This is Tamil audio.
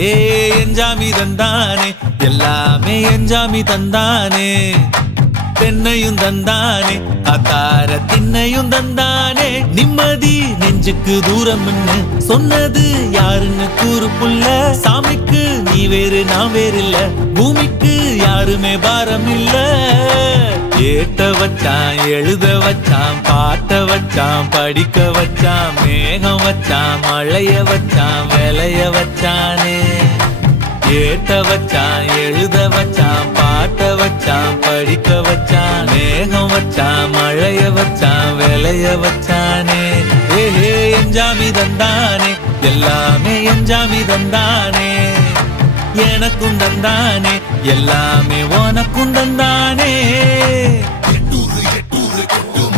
எஞ்சாமி தந்தானே எல்லாமே எஞ்சாமி தந்தானே தென்னையும் தந்தானே அத்தார திண்ணையும் தந்தானே நிம்மதி நெஞ்சுக்கு தூரம் சொன்னது யாருன்னு கூறு புள்ள சாமிக்கு நீ வேறு நான் வேறு இல்ல பூமிக்கு யாருமே பாரம் இல்ல ஏத்த வச்சான் எழுத வச்சான் பாட்ட வச்சான் படிக்க வச்சான் மேகம் வச்சான் மழைய வச்சான் விளைய வச்சானே ஏத்த வச்சான் எழுத வச்சான் பாட்ட வச்சான் படிக்க வச்சான் மேகம் வச்சான் மழைய வச்சான் விளைய வச்சானே ஏஹே எஞ்சாமி தந்தானே எல்லாமே எஞ்சாமி தந்தானே எனக்கும் தந்தானே எல்லாமே உனக்கும் தந்தானே எட்டூரு எட்டூரு கொட்டும்